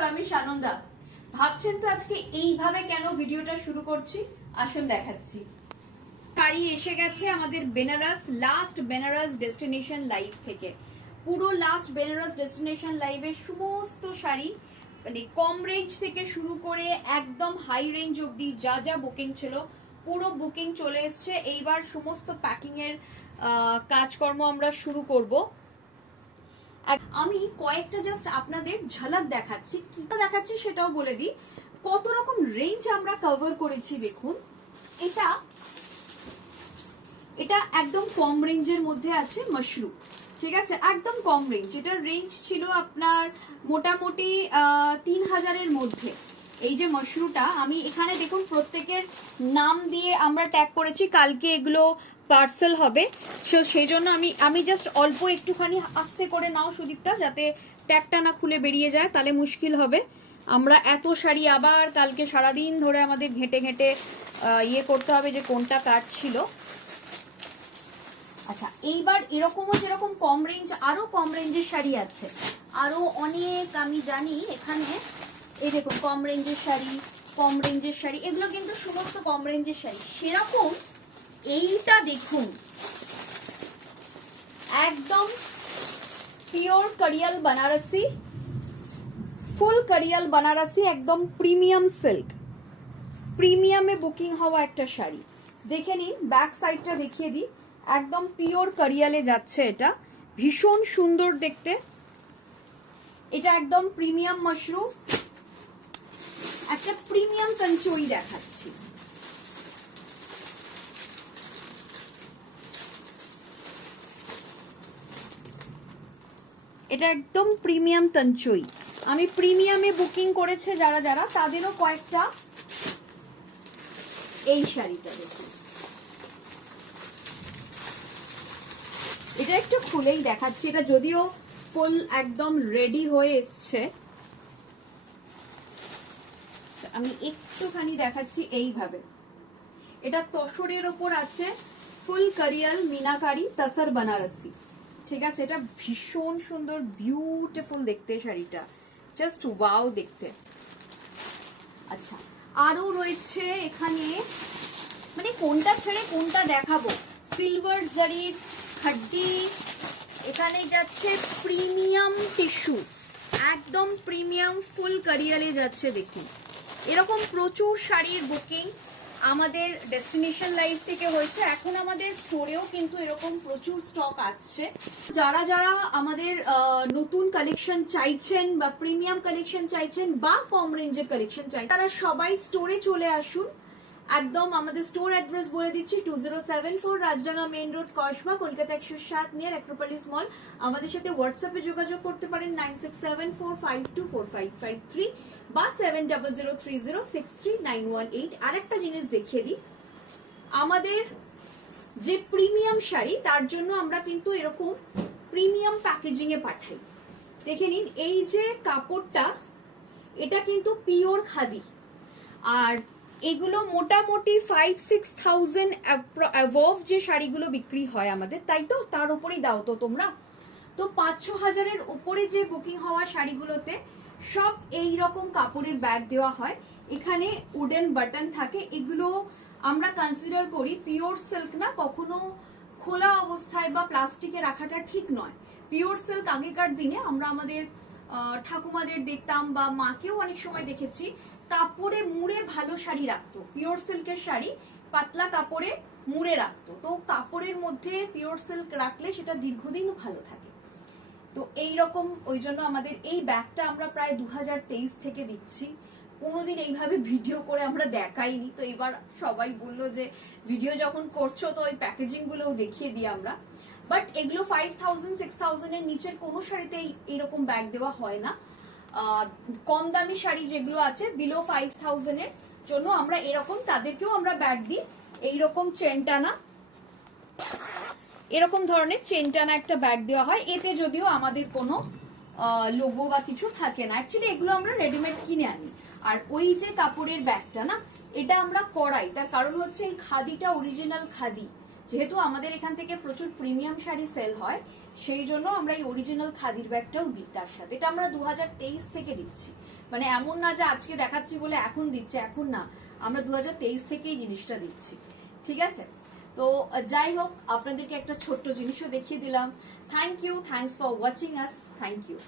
নমস্কার, আমি সানন্দা। ভাবছেন তো আজকে এইভাবে কেন ভিডিওটা শুরু করছি, আসুন দেখাচ্ছি। শাড়ি এসে গেছে আমাদের Benaras, last Benaras destination live থেকে। পুরো লাস্ট বেনারস ডেস্টিনেশন লাইভের সমস্ত শাড়ি, মানে কম রেঞ্জ থেকে শুরু করে একদম হাই রেঞ্জ অব্দি যা যা বুকিং ছিল পুরো বুকিং চলে এসছে। এইবার সমস্ত প্যাকিং এর কাজকর্ম আমরা শুরু করব। আমি কয়েকটা জাস্ট আপনাদের ঝলক দেখাচ্ছি, কি দেখাচ্ছি সেটাও বলে দিই। কত রকম রেঞ্জ আমরা কভার করেছি দেখুন। এটা একদম কম রেঞ্জের মধ্যে আছে মাশরুম, ঠিক আছে, একদম কম রেঞ্জ। এটার রেঞ্জ ছিল আপনার মোটামুটি 3000-এর মধ্যে। এই যে মাশরুমটা আমি এখানে দেখুন প্রত্যেকের নাম দিয়ে আমরা ট্যাগ করেছি, কালকে এগুলো পার্সেল হবে। সেই জন্য আমি জাস্ট অল্প একটুখানি আস্তে করে নাও সুদীপটা, যাতে ট্যাগটা না খুলে বেরিয়ে যায়, তাহলে মুশকিল হবে। আমরা এত শাড়ি আবার কালকে সারাদিন ধরে আমাদের ঘেঁটে ঘেঁটে ইয়ে করতে হবে যে কোনটা কাট ছিল। আচ্ছা, এইবার এরকমও যেরকম কম রেঞ্জ, আরো কম রেঞ্জের শাড়ি আছে, আরো অনেক আমি জানি। এখানে এই দেখুন কম রেঞ্জের শাড়ি, কম রেঞ্জের শাড়ি, এগুলো কিন্তু সমস্ত কম রেঞ্জের শাড়ি। সেরকম এইটা দেখুন, একদম পিওর করিয়াল বানারসি, ফুল করিয়াল বানারসি, একদম প্রিমিয়াম সিল্ক, প্রিমিয়ামে বুকিং হওয়া একটা শাড়ি। দেখে নিন, ব্যাক সাইডটা দেখিয়ে দিই, একদম পিওর করিয়ালে যাচ্ছে। এটা ভীষণ সুন্দর দেখতে। এটা একদম প্রিমিয়াম মাশরুম, একটা প্রিমিয়াম কাঞ্চুই দেখাচ্ছি। এটা একদম প্রিমিয়াম তঞ্চুই। আমি প্রিমিয়ামে বুকিং করেছে যারা যারা, তাদেরও কয়েকটা এই শাড়িটা দেখুন। এটা একটু খুলেই দেখাচ্ছি, এটা যদিও ফুল একদম রেডি হয়ে এসছে, আমি একটুখানি দেখাচ্ছি এইভাবে। এটা তসরের ওপর আছে, ফুল করিয়াল মিনাকারি তসর বানারসি, ঠিক আছে। এটা ভীষণ সুন্দর, বিউটিফুল দেখতে শাড়িটা, জাস্ট ওয়াও দেখতে। আচ্ছা, আরো রয়েছে এখানে, মানে কোনটা ছেড়ে কোনটা দেখাবো। সিলভার জারির খাড্ডি, এখানে যাচ্ছে প্রিমিয়াম টিস্যু, একদম প্রিমিয়াম ফুল করিয়ালে যাচ্ছে। দেখুন, এরকম প্রচুর শাড়ির বুকিং আমাদের ডেস্টিনেশন লাইভ থেকে হয়েছে। এখন আমাদের স্টোরেও কিন্তু এরকম প্রচুর স্টক আসছে। যারা যারা আমাদের নতুন কালেকশন চাইছেন বা প্রিমিয়াম কালেকশন চাইছেন বা কম রেঞ্জের কালেকশন চাইছেন, তারা সবাই স্টোরে চলে আসুন। একদম আমাদের স্টোর অ্যাড্রেস বলে দিচ্ছি, 2074 Rajdanga main road, Kasba, Kolkata 107, near Acropolis মল। আমাদের সাথে হোয়াটসঅ্যাপে যোগাযোগ করতে পারেন 9674524553 বা 7003063918। আর একটা জিনিস দেখিয়ে দিই, আমাদের যে প্রিমিয়াম শাড়ি তার জন্য আমরা কিন্তু এরকম প্রিমিয়াম প্যাকেজিং এ পাঠাই। দেখে নিন, এই যে কাপড়টা, এটা কিন্তু পিওর খাদি, আর এগুলো মোটামুটি 5-6,000 অ্যাবভ যে শাড়িগুলো বিক্রি হয় আমাদের, তাই তো, তার উপরেই দাও তো তোমরা। তো 5-6 হাজারের উপরে যে বুকিং হওয়া শাড়িগুলোতে সব এই রকম কাপড়ের ব্যাগ দেওয়া হয়। এখানে উডেন বাটন থাকে, এগুলো আমরা কনসিডার করি পিওর সিল্ক না, কখনো খোলা অবস্থায় বা প্লাস্টিকে রাখাটা ঠিক নয়। পিওর সিল্ক আগেকার দিনে আমরা আমাদের ঠাকুমাদের দেখতাম বা মাকেও অনেক সময় দেখেছি, কাপড়ে মুড়ে ভালো শাড়ি রাখতো। পিওর সিল্কের শাড়ি পাতলা কাপড়ে মুড়ে রাখতো, তো কাপড়ের মধ্যে পিওর সিল্ক রাখলে সেটা দীর্ঘদিন ভালো থাকে। তো এইরকম, ওই জন্য আমাদের এই ব্যাগটা আমরা প্রায় 2023 থেকে দিচ্ছি। কোনোদিন এইভাবে ভিডিও করে আমরা দেখাইনি, তো এবার সবাই বললো যে ভিডিও যখন করছো তো ওই প্যাকেজিং গুলোও দেখিয়ে দিই আমরা। বাট এগুলো 5,000-6,000 এর নিচের কোনো শাড়িতে এইরকম ব্যাগ দেওয়া হয় না। কম দামি শাড়ি যেগুলো আছে বিলো 5,000 এর জন্য আমরা এরকম তাদেরকেও আমরা ব্যাগ দিই। এইরকম চেনটানা, এরকম ধরনের চেনটানা একটা ব্যাগ দেওয়া হয়। এতে যদিও আমাদের কোনো লোগো বা কিছু থাকে না, অ্যাকচুয়ালি এগুলো আমরা রেডিমেড কিনে আনি। আর ওই যে কাপড়ের ব্যাগটা না, এটা আমরা করাই, তার কারণ হচ্ছে এই খাদিটা অরিজিনাল খাদি, যেহেতু আমাদের এখান থেকে প্রচুর প্রিমিয়াম শাড়ি সেল হয়, সেই জন্য আমরা এই অরিজিনাল খাদির ব্যাগটাও দিই তার সাথে। এটা আমরা 2023 থেকে দিচ্ছি, মানে এমন না যে আজকে দেখাচ্ছি বলে এখন দিচ্ছে, এখন না, আমরা 2023 থেকেই জিনিসটা দিচ্ছি। ঠিক আছে, তো যাই হোক, আপনাদেরকে একটা ছোট্ট জিনিসও দেখিয়ে দিলাম। Thank you, thanks for watching us, thank you.